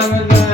Jagada.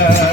yeah.